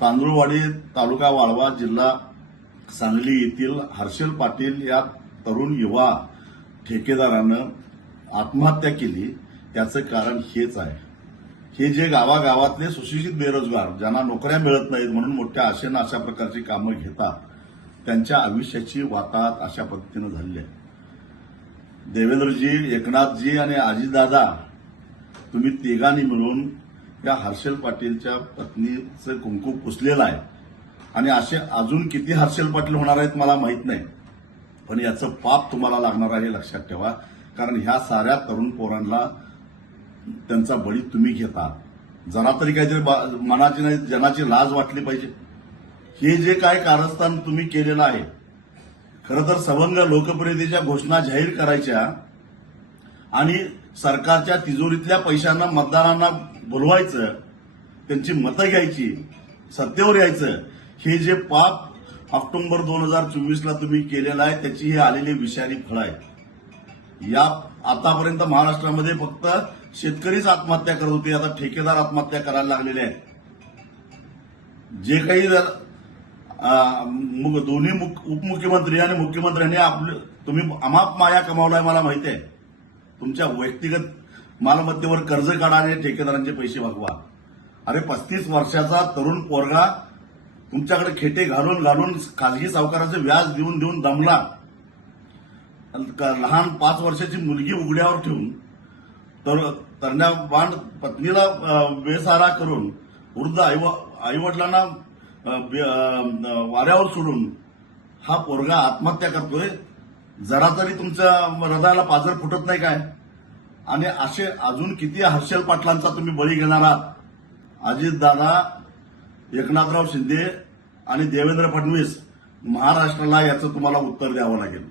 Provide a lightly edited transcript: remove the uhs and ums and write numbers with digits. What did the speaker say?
तांदूळवाडी तालुका वाळवा जिल्हा सांगली येथील हर्षल पाटील या तरुण युवा ठेकेदारानं आत्महत्या केली। त्याचं कारण हेच आहे। हे जे गावागावातले सुशिक्षित बेरोजगार ज्यांना नोकऱ्या मिळत नाहीत म्हणून मोठ्या आशेनं अशा प्रकारची कामं घेतात, त्यांच्या आयुष्याची वाताहत अशा पद्धतीनं झाली आहे। देवेंद्रजी, एकनाथजी आणि अजितदादा, तुम्ही तिघांनी मिळून या हर्षल पाटीलच्या पत्नीचं कुंकू पुसलेलं आहे आणि असे अजून किती हर्षल पाटील होणार आहेत मला माहित नाही, पण याचं पाप तुम्हाला लागणार आहे, लक्षात ठेवा। कारण ह्या साऱ्या तरुण पोरांना त्यांचा बळी तुम्ही घेता। जरा तरी काहीतरी मनाची नाही जनाची लाज वाटली पाहिजे। हे जे काय कारस्थान तुम्ही केलेलं आहे, खरं तर सवंग लोकप्रियतेच्या घोषणा जाहीर करायच्या आणि सरकारच्या तिजोरीतल्या पैशांना मतदारांना बोलवायचं, त्यांची मतं घ्यायची, सत्तेवर यायचं, हे जे पाप ऑक्टोबर 2024ला तुम्ही केलेलं आहे त्याची ही आलेली विषारी फळं आहे। या आतापर्यंत महाराष्ट्रामध्ये फक्त शेतकरीच आत्महत्या करत होते, आता ठेकेदार आत्महत्या करायला लागलेले आहेत। जे काही दोन्ही उपमुख्यमंत्री आणि मुख्यमंत्र्यांनी तुम्ही अमाप माया कमावलाय मला माहिती आहे। तुमच्या वैयक्तिक मालमत्तेवर कर्ज काढा आणि ठेकेदारांचे पैसे भागवा। अरे 35 वर्षाचा तरुण पोरगा तुमच्याकडे खेटे घालून घालून खाजगी सावकाराचे व्याज देऊन देऊन दमला। लहान 5 वर्षाची मुलगी उघड्यावर ठेवून तरण्याबाण पत्नीला बेसहारा करून वृद्ध आईवडिलांना वाऱ्यावर सोडून हा पोरगा आत्महत्या करतोय। जरा तरी तुमच्या हृदयाला पाझर फुटत नाही काय? आणि असे अजून किती हर्षल पाटलांचा तुम्ही बळी घेणार आहात? अजितदादा, एकनाथराव शिंदे आणि देवेंद्र फडणवीस, महाराष्ट्राला याचं तुम्हाला उत्तर द्यावं लागेल।